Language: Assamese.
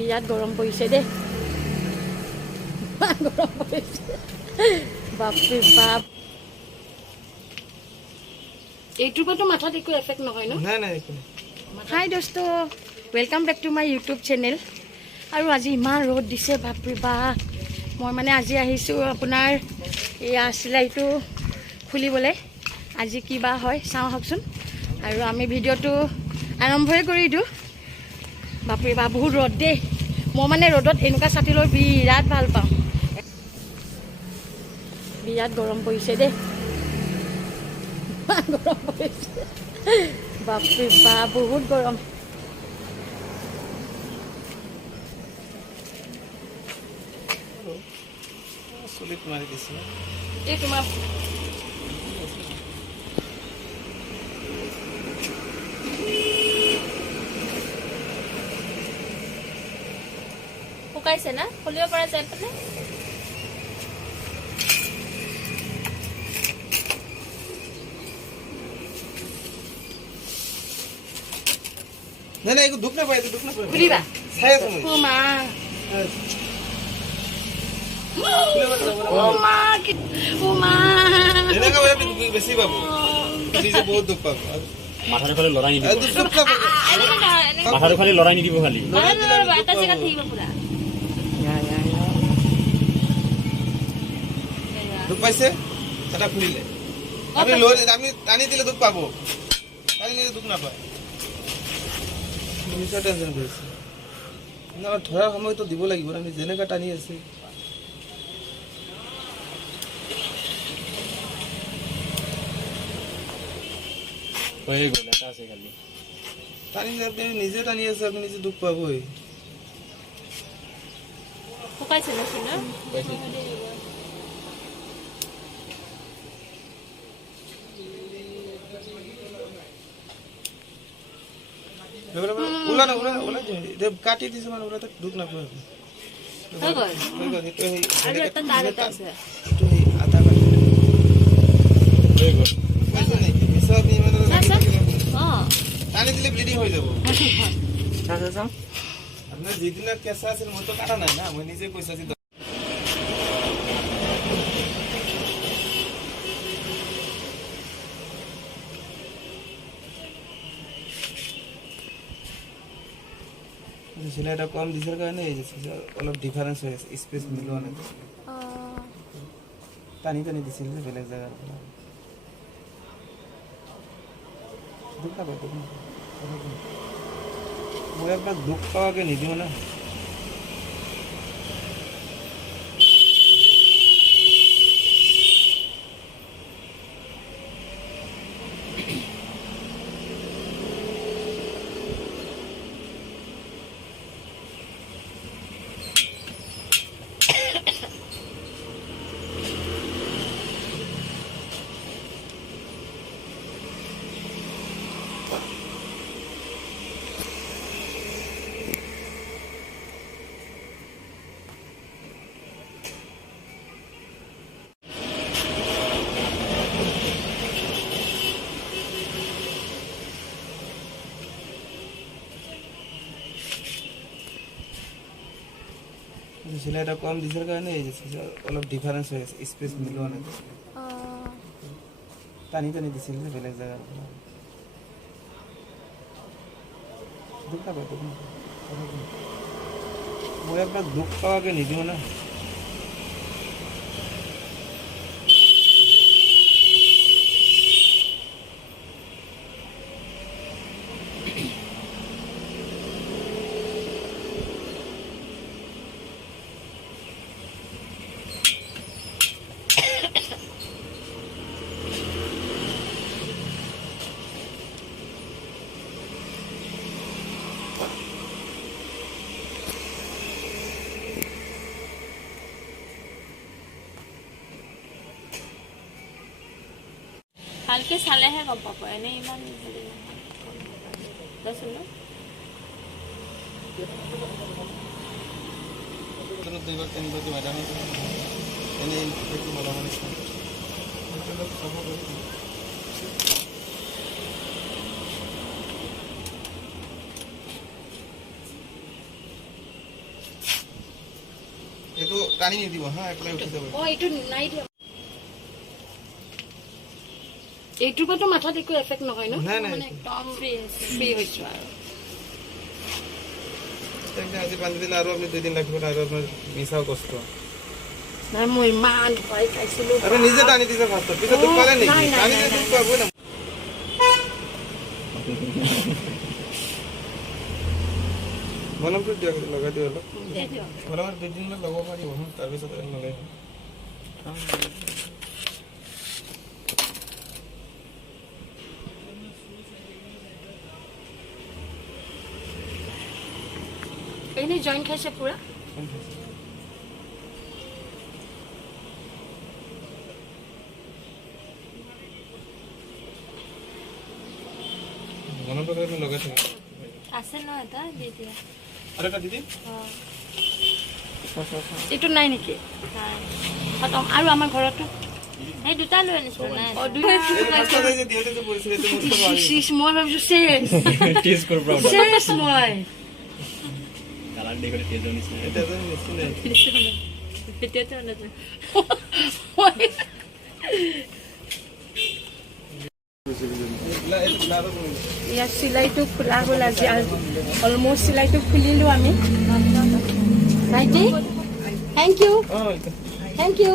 বিৰাট গৰম পৰিছে দেই, গৰম পৰিছে বাপৰে বাপ। এইটোৰ পৰাতো মাথাত একো এফেক্ট নহয় ন? নাই নাই একো নাই। হাই দোস্ত, welcome back to my YouTube channel. আৰু আজি ইমান ৰ'দ দিছে বাপৰে বাপ। মই মানে আজি আহিছোঁ আপোনাৰ এয়া চিলাইটো খুলিবলৈ। আজি কিবা হয় চাওঁ আহকচোন, আৰু আমি ভিডিঅ'টো আৰম্ভই কৰি দিওঁ। বাপৰে বাপ বহুত ৰ'দ দেই। মই মানে ৰ'দত এনেকুৱা ছাতি লৈ বিৰাট ভাল পাওঁ। বিৰাট গৰম পৰিছে দেই, গৰম পৰিছে বাপৰে বাপ বহুত গৰম। চুলিত মাৰি দিছে। এই তোমাৰ শুকাইছে না? খুলিব পৰা যায় মানে? নাই নাই একো দুখ নাপায়, দুখ নাপায়। খুলিবা? চাই আছো মই। ও মা, এনেকা হ'লে আপুনি বেছি পাব, নিজে বহুত দুখ পাব। মাথাৰ ফালে লৰাই নিদিব, দুখ নাপাব। মাথাৰ ফালে লৰাই নিদিব খালি। দুখ পাইছে? এটা খুলিলে আপুনি লৈ আমি টানি দিলে দুখ পাব, টানি দিলে দুখ নাপায়। মিছা টেনশ্যন কৰিছে। ধৰাৰ সময়তো দিব লাগিব, আমি যেনেকা টানি আছে। হৈ গ'ল, এটা আছে খালি। টানিলে আপুনি নিজে টানি আছে, আপুনি নিজে দুখ পাবই। শুকাইছে মেচিন ন? ওলা না ওলা ওলাই দিম, কাটি দিছে মানে ওলা দুখ নাপায়। হৈ গ'ল। সেইটো আৰু এটা তার এটা আছে। আধা কাটি হৈ গ'ল। পাইছে নেকি? মিছা আপুনি ইমান অঁ টানি দিলে ব্লিডিং হৈ যাব। চাওঁ আপোনাৰ যিদিনা কেঁচা আছিল মইতো কাটা নাই না, মই নিজে কৈছো আজি। চিলাইটা কম দিছাৰ কাৰণে অলপ ডিফাৰেঞ্চ হৈ আছে, স্পেচ মিলোৱা নাই। টানি টানি দিছিল যে বেলেগ জেগাৰ পৰা। দুখ নাপায়, দুখ নাপায়। মই একবাৰ দুখ পাৱাকে নিদিওঁ না। চিলাইটা কম দিছাৰ কাৰণে অলপ ডিফাৰেঞ্চ হৈ আছে, স্পেচ মিলোৱা নাই। টানি টানি দিছিল যে বেলেগ জেগাৰ পৰা। দুখ নাপায়, দুখ নাপায়। মই একবাৰ দুখ পাৱাকে নিদিওঁ না। ভালকে চালেহে গম পাব, এনেই ইমান হেৰি নহয়। দুইবাৰ তিনিবাৰ মেডাম এনেই বনাব নিচিনা এইটো টানি নিদিব হা একেবাৰে উঠি যাব অ এইটো নাই দিয়া এইটোৰ পৰাতো মাথাত একো এফেক্ট নহয় ন নাই, নাই। মানে একদম ফ্ৰী হৈছো আৰু তেন্তে আজি বান্ধি দিলে আৰু আপুনি 2 দিন লাগিব আৰু আপোনাৰ মিছাও কষ্ট নাই মই ইমান ভয় খাইছিলো আৰু নিজে টানি দিছে ফাৰ্ষ্টত পিছত দুখ পালে নেকি নাই, নাই, টানি নাই, দিলে দুখ নাই। পাবই না মলমটো দিয়ক লগাই দিওঁ অলপ মলমৰ 2 দিন লগাব পাৰিব তাৰপিছত নলগাই এনে জইন খাইছে পুৰা মলমটো আমি লগাই থাকি আছে ন এটা দি দিয়া আৰু এটা দিদি এইটো নাই নেকি নাই খতম আৰু আমাৰ ঘৰতো সেই দুটা লৈ আনিছো নাই অ দুটা এই ফাৰ্ষ্টতে যে দিওঁতে যে পৰিছিলে এইটো মুঠতে নোৱাৰি চিচ মই ভাবিছো চেচ টেষ্ট কৰিব পৰা চেচ মই কালাৰ দি কৰি তেজৰ নিচিনা এটা যে নিছিলে এতিয়াতো নাযায় ইয়াৰ চিলাইটো খোলা হ'ল আজি অলমষ্ট চিলাইটো খুলিলো আমি ভাইটি থেংক ইউ অ থেংক ইউ